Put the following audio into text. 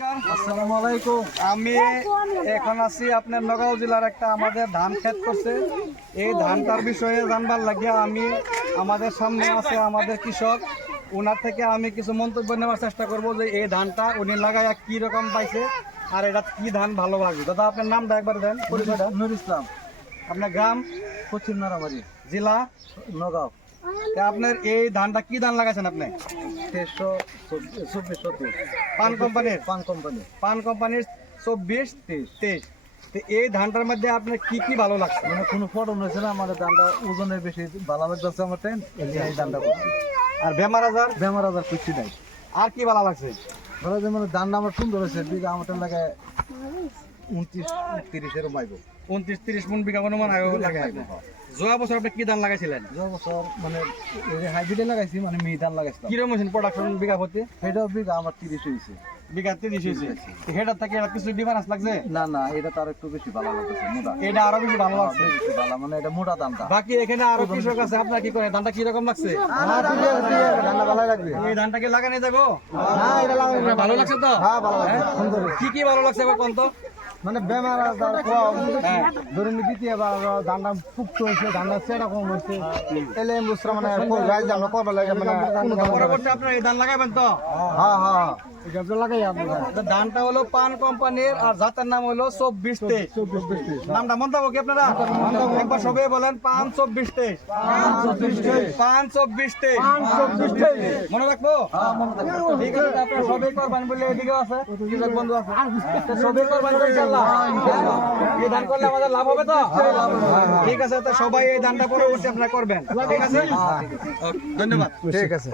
আসসালামু আলাইকুম। আমি এখন আছি আপনার নগাঁও জেলার একটা আমাদের ধান খেত করছে। এই ধানটার বিষয়ে জানবার লাগিয়া আমি আমাদের সামনে আছে আমাদের কৃষক। ওনার থেকে আমি কিছু মন্তব্য নেওয়ার চেষ্টা করব যে এই ধানটা উনি লাগাইয়া কি রকম পাইছে আর এটা কি ধান ভালো লাগবে দাদা আপনার নামটা একবার দেন পরিচয়টা। নুর ইসলাম। আপনার গ্রাম? পশ্চিম জেলা? নগাঁও। আপনার এই ধানটা কি ধান লাগাইছেন আপনি? চব্বিশশো তেইশ পান কোম্পানির? পান কোম্পানি পান কোম্পানির চব্বিশ তেইশ। তেইশ। তো এই ধানটার মধ্যে আপনার কি কি ভালো লাগছে? মানে কোনো ফটো হয়েছে না আমাদের দানটা ওজনের বেশি ভালো লাগতেছে আমার এই দানটা করছি। আর বেমার আজার? বেমার আজার কিছু নাই। আর কি ভালো লাগছে? যে মানে দানটা আমার সুন্দর হয়েছে বিঘা আমার লাগে উনত্রিশ তিরিশ এরকম আইব উনত্রিশ তিরিশ মন বিঘা অনুমান আগে লাগে যোৱা বছর আপনি কি ধান লাগাইছিলেন? যা বছর মানে হাইব্রিডে লাগাইছি মানে ধান লাগাইছিলাম। কীরকম হয়েছেন প্রোডাকশন বিঘা প্রতি সেটাও বিঘা আমার তিরিশ হয়েছে বিঘা তিরিশ হয়েছে হেটার থেকে এটা কিছু ডিফারেন্স লাগছে? না না এটা তার একটু বেশি ভালো লাগতেছে মোটা। এটা আরও বেশি ভালো লাগছে বেশি ভালো মানে এটা মোটা দানটা বাকি এখানে আরও কৃষক আছে আপনার কি করে ধানটা কীরকম লাগছে? ধানটা ভালো লাগবে এই ধানটাকে লাগানো যাব? হ্যাঁ এটা লাগানো ভালো লাগছে তো? হ্যাঁ ভালো লাগছে। কি কি ভালো লাগছে কোন তো মানে বেমার আজার কম ধরুন দ্বিতীয় বার ধানটা পুক্ত হয়েছে ধানটা সেটা কম হয়েছে। এলে বুসরা মানে গাছ আমরা করবার লাগে মানে পরবর্তী আপনার এই ধান লাগাবেন তো? হ্যাঁ হ্যাঁ। ধানটা হলো পান কোম্পানির আর জাতের নাম হলো চব্বিশ তেইশ নামটা মন কি আপনারা? একবার সবাই বলেন পান চব্বিশ তেইশ পান চব্বিশ তেইশ মনে রাখব? ঠিক আছে আপনার সবাই করবেন বলে এদিকেও আছে বন্ধু আছে। সবাই করবেন ইনশাল্লাহ এই ধান করলে আমাদের লাভ হবে তো? ঠিক আছে তো সবাই এই ধানটা পরবর্তী আপনারা করবেন। ঠিক আছে? ধন্যবাদ। ঠিক আছে।